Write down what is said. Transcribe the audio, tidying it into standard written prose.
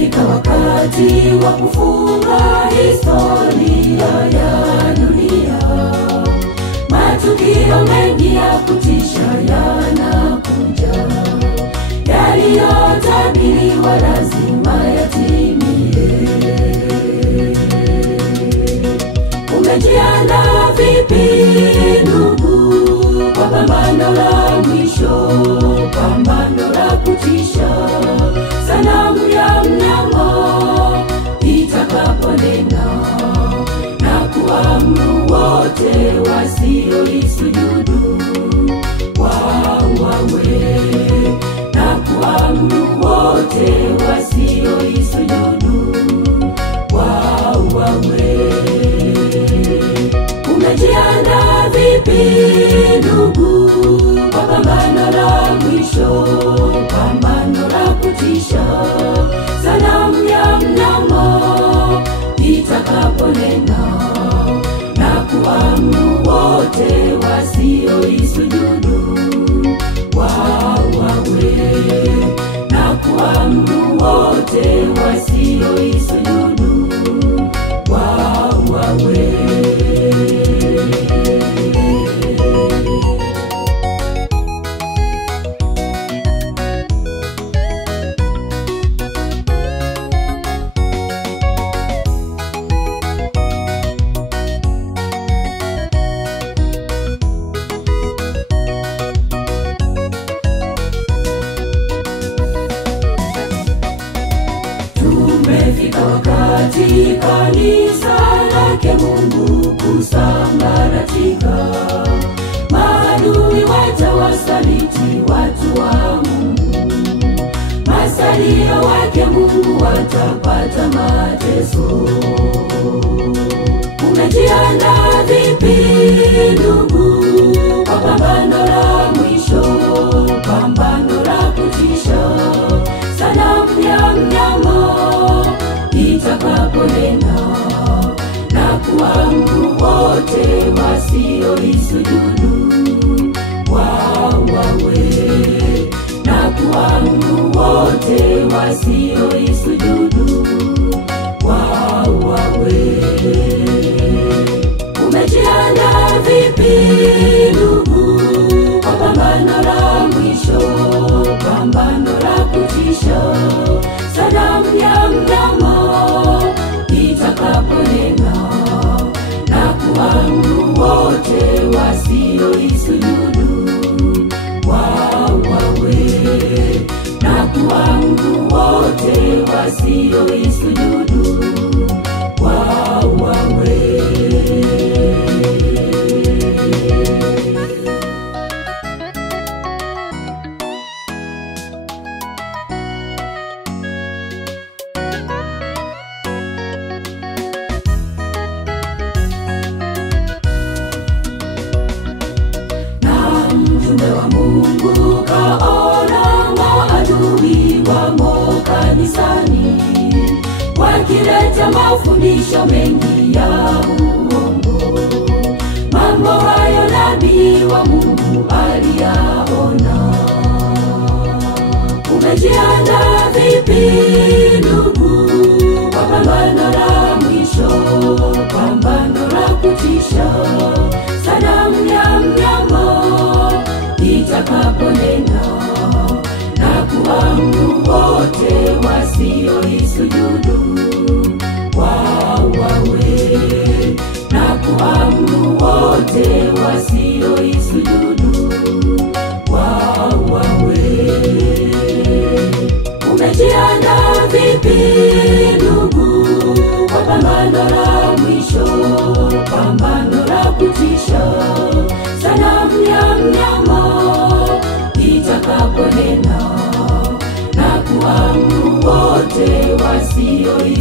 Umefika wakati wa kufunga historia ya dunia. Matukio mengi ya kutisha yanakuja, yaliyotabiriwa lazima yatimie. Umejiandaa vipi ndugu kwa pambano la mwisho, pambano la kutisha? Sanamu ya mnyama itakaponena na kuamuru wote wasioisujudu wauawe, na kuamuru wote wasioisujudu wauawe. Umejiandaa vipi ndugu kwa pambano la mwisho, pambano la kutisha? Sanamu ya mnyama itakaponena na kuamuru wote wasioisujudu wauawe, na kuamuru wote wasioisujudu wauawe. Umefika wakati kanisa lake Mungu kusambaratika. Maadui watawasaliti watu wa Mungu, masalio wake Mungu watapata mateso. Umejiandaa vipi ndugu kwa pambano la mwisho, pambano la kutisha? Sanamu ya mnyama itakaponena na kuamuru wote wasioisujudu wauawe, na kuamuru wote wasioisujudu wauawe. Umejiandaa vipi ndugu kwa pambano la mwisho, pambano la kutisha? Sanamu ya mnyama itakaponena na kuamuru wote wasioisujudu wauawe, na kuamuru wote wasioisujudu wauawe. Mjumbe wa Mungu kaona maadui wamo kanisani, wakileta mafundisho mengi ya uongo. Mambo hayo nabii wa Mungu aliyaona. Umejiandaa vipi ndugu kwa pambano la mwisho, pambano la kutisha? Sanamu ya mnyama itakaponena na kuamuru wote wasioisujudu wauawe, na kuamuru wote wasioisujudu wauawe. Umejiandaa vipi ndugu kwa pambano la mwisho, pambano la kutisha? Sanamu ya mnyama itakaponena na kuamuru wote wasioisujudu